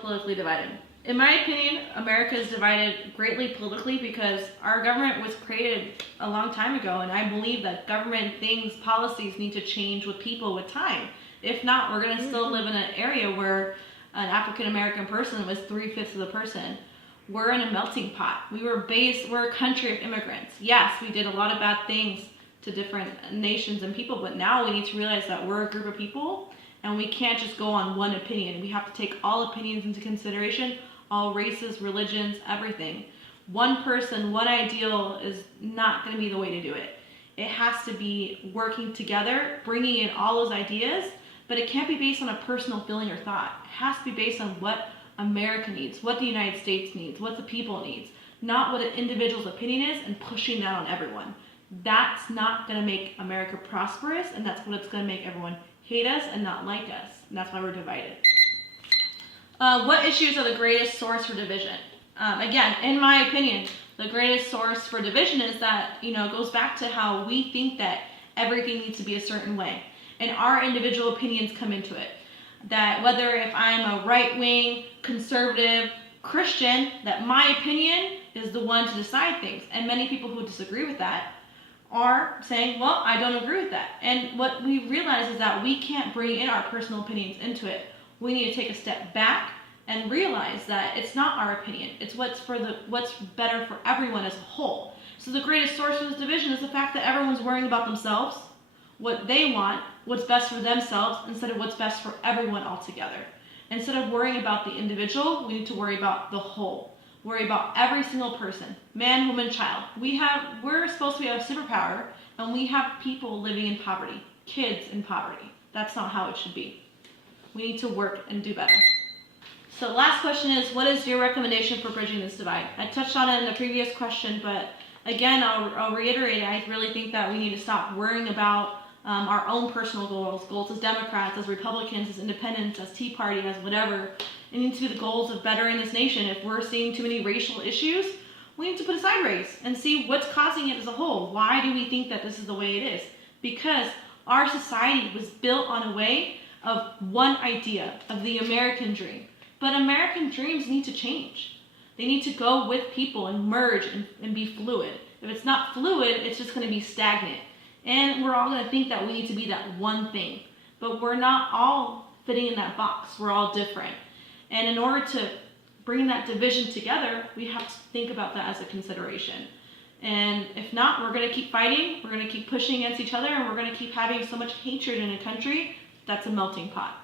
politically divided. In my opinion, America is divided greatly politically because our government was created a long time ago, and I believe that government things, policies need to change with people with time. If not, we're going to still live in an area where an African American person was 3/5 of the person. We're in a melting pot. We're a country of immigrants. Yes, we did a lot of bad things to different nations and people, but now we need to realize that we're a group of people and we can't just go on one opinion. We have to take all opinions into consideration, all races, religions, everything. One person, one ideal is not going to be the way to do it. It has to be working together, bringing in all those ideas, but it can't be based on a personal feeling or thought. It has to be based on what America needs, what the United States needs, what the people needs, not what an individual's opinion is and pushing that on everyone. That's not going to make America prosperous, and that's what's going to make everyone hate us and not like us. And that's why we're divided. What issues are the greatest source for division? Again, in my opinion, the greatest source for division is that, it goes back to how we think that everything needs to be a certain way. And our individual opinions come into it. That whether if I'm a right-wing, conservative, Christian, that my opinion is the one to decide things. And many people who disagree with that are saying, well, I don't agree with that. And what we realize is that we can't bring in our personal opinions into it. We need to take a step back and realize that it's not our opinion. It's what's better for everyone as a whole. So the greatest source of this division is the fact that everyone's worrying about themselves, what they want, what's best for themselves, instead of what's best for everyone altogether. Instead of worrying about the individual, we need to worry about the whole. Worry about every single person, man, woman, child. We're supposed to be a superpower, and we have people living in poverty, kids in poverty. That's not how it should be. We need to work and do better. So last question is, what is your recommendation for bridging this divide? I touched on it in the previous question, but again, I'll reiterate, I really think that we need to stop worrying about our own personal goals as Democrats, as Republicans, as Independents, as Tea Party, as whatever. It needs to be the goals of bettering this nation. If we're seeing too many racial issues, we need to put aside race and see what's causing it as a whole. Why do we think that this is the way it is? Because our society was built on a way of one idea, of the American dream. But American dreams need to change. They need to go with people and merge and be fluid. If it's not fluid, it's just going to be stagnant. And we're all going to think that we need to be that one thing. But we're not all fitting in that box. We're all different. And in order to bring that division together, we have to think about that as a consideration. And if not, we're going to keep fighting, we're going to keep pushing against each other, and we're going to keep having so much hatred in a country that's a melting pot.